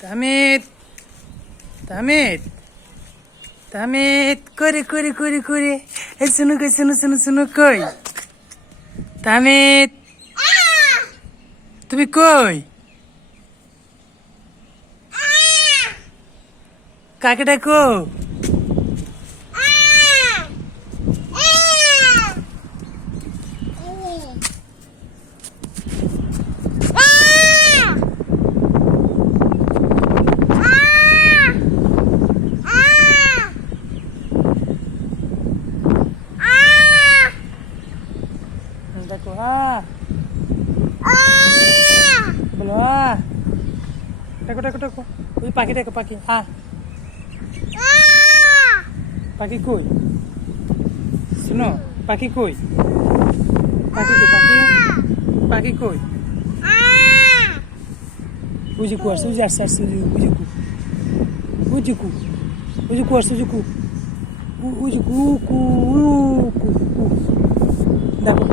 তাহমিদ তাহমিদ তাহমিদ করে করে করে করে এই শুনো কই শুনো শুনো শুনো কই তাহমিদ তুমি কই কাকে ডাকো দেখো বলো দেখো দেখো দেখো ওই পাখি দেখো পাখি পাখি কই শুনো পাখি কই পাখি কই পাখি পাখি কই উজি কু আসছে উজি আসছে আসছে উজি কু উজি কু উজি কু আসছে উজি কু উজি কু কু কু কু দেখো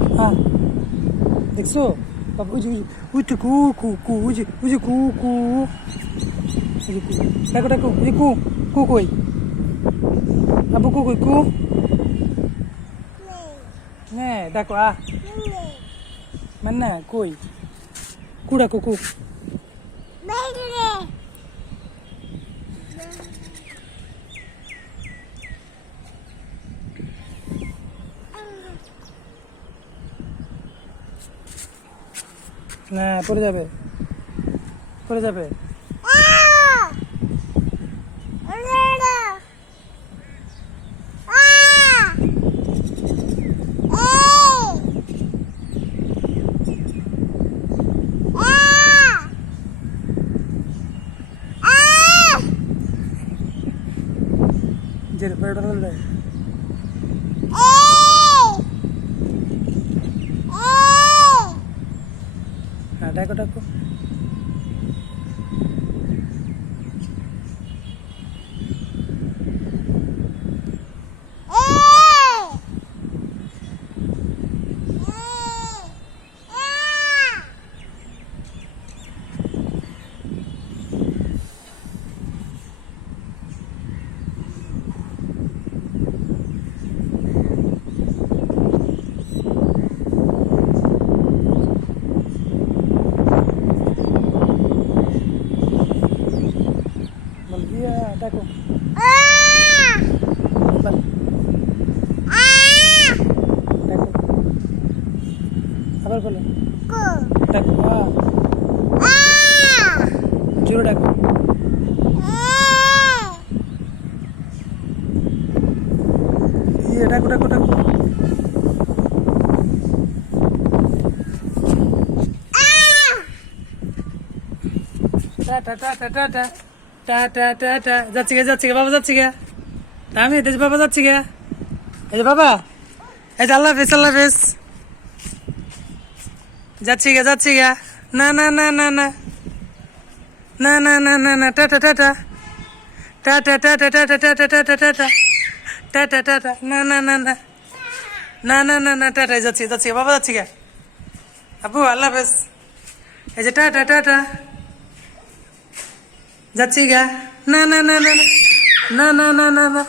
দেখছো বাবা উজি উজি উজি কু কু কু উজি উজি কু কু উজি কু দেখো দেখো উজি কু কু কই আবু কু কই কু নে দেখো মানে কই কুড়া কুকু না পড়ে যাবে পড়ে যাবে যে পেড়া হলে ডাকো ডাকো দেখো দেখো আবার বলো দেখো জোরে দেখো ডাকো ডাকো ডাকো tata tata tata tata tata যাচ্ছি গে বাবা যাচ্ছি গে আমি এই যে বাবা যাচ্ছি গে এই যে বাবা এই যে আল্লাহ হাফেজ যাচ্ছি গে না না না না না না না না না না tata tata tata tata tata tata tata tata tata tata না না না না না না না না টাটা যাচ্ছি বাবা যাচ্ছি গে আবু আল্লাহ হাফেজ এই যে টাটা টাটা যাচ্ছি গা না না না না না না না না না